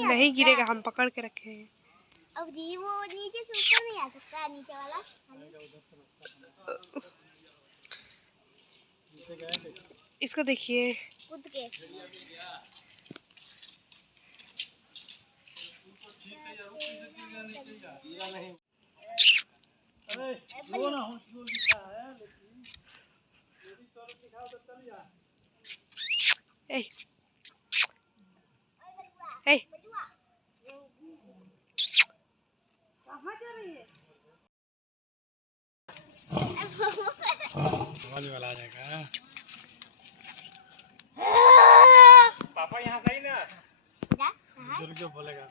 नहीं गिरेगा, हम पकड़ के रखे हैं। अब जी वो नीचे से ऊपर नहीं आ सकता, नीचे वाला इसको देखिए कूद के। ए ए कहाँ जा रही है? वाला आ जाएगा। पापा यहाँ सही ना जो बोलेगा।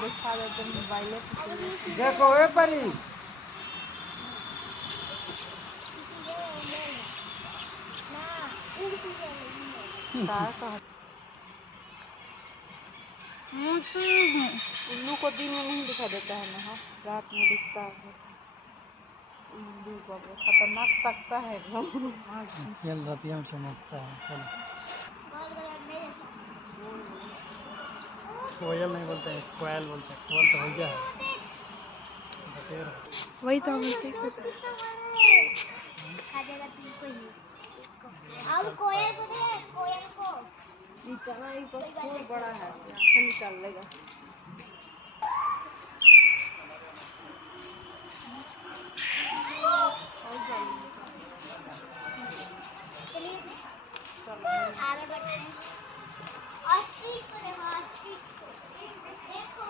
दिखा देते मोबाइल देखो ए परी उल्लू को दिन में नहीं दिखा देता है ना, रात में दिखता है। उल्लू को खतरनाक सकता है एकदम। चल रतिया में चमकता है। चल कोयल नहीं बोलते हैं, कोयल बोलते हैं। कोयल तो हो गया है। वही तो हम ऐसे खा जाएगा तुमको ही। अब कोयल को दे, कोयल को इतना ही तो खूब बड़ा है, आँखें निकाल लेगा। चलिए आगे बढ़ते हैं। ऑस्ट्रिच को देखो, ऑस्ट्रिच को देखो।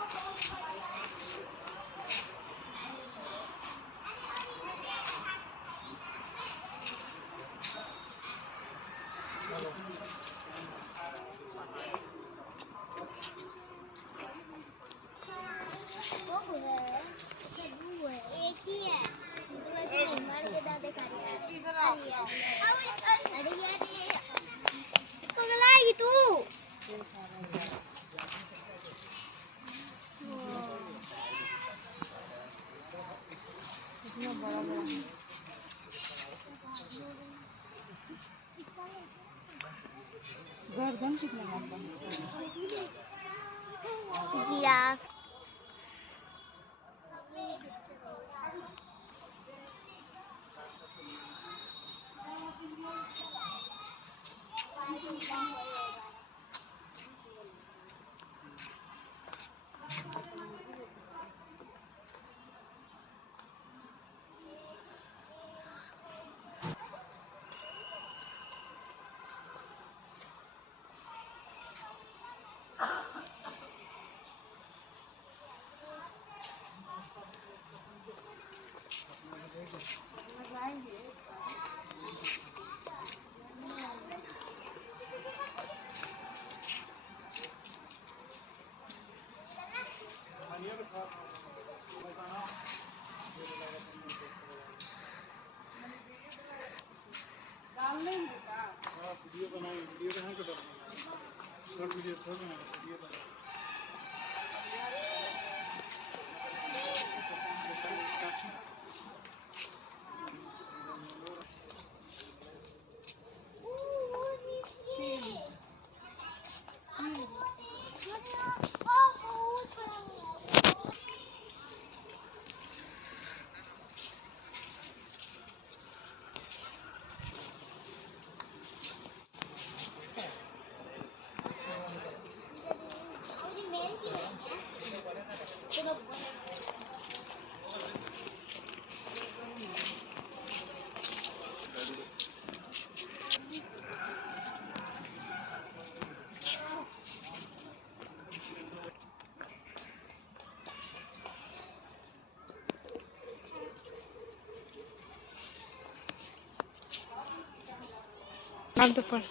एक ही है, मार के दादे खा रही है। अरे यार पगलाएगी तू। इतना बड़ा बड़ा गर्दन कितना लंबा है। जिराफ नाम तो पढ़।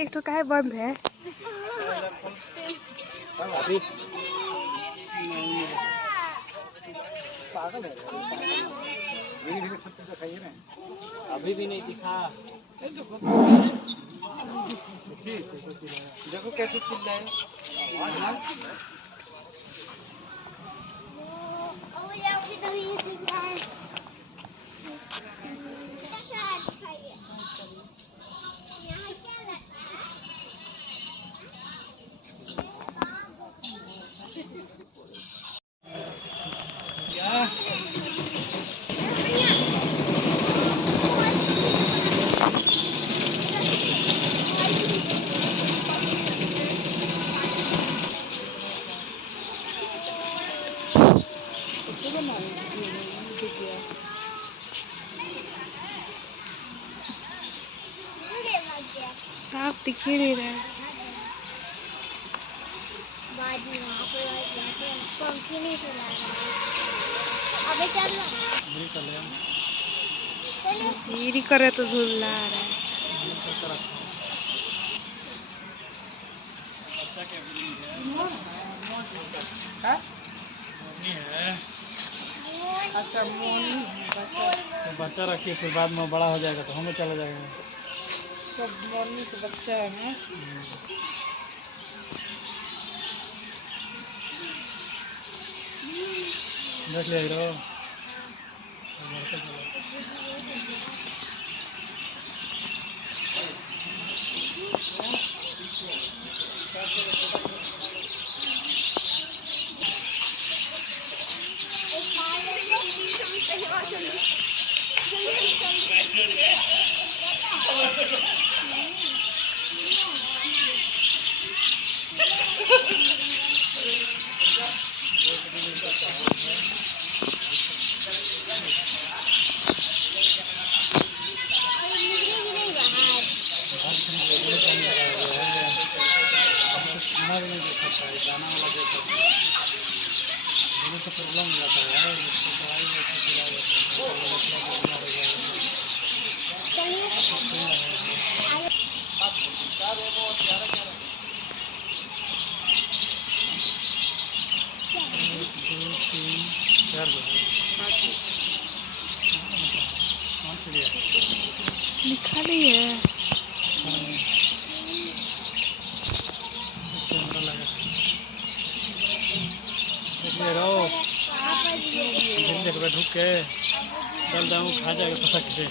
एक तो काहे बंद है? अभी पागल है, धीरे-धीरे सब कुछ दिखाइए ना। अभी भी नहीं दिखा। देखो कैसे चिल रहा है। और ये अभी तो ये दिख रहा है। कैसा दिखाइए? यहाँ क्या लगा क्या? साफ दिख ही नहीं रहा है। बाजी वहाँ पे पंखी नहीं चला रहा है। अबे चल लो। नहीं चले हम। चलिए। धीरे करे तो धुल ला रहा है। अच्छा क्या है? अच्छा मोनी तो बच्चा रखिए, फिर बाद में बड़ा हो जाएगा तो हमें चला जाएगा। सब मोनी के बच्चा है। देख ले हीरो। खाना भी नहीं देख सकता है, दाना वाला देख सकता है। दोनों से प्रॉब्लम हो जाता है, उसको दवाई में लिखा नहीं है। कैमरा लगा देखिए रहो, देखो ढुक के चल जाऊँ, खा जाएगा पता कैसे।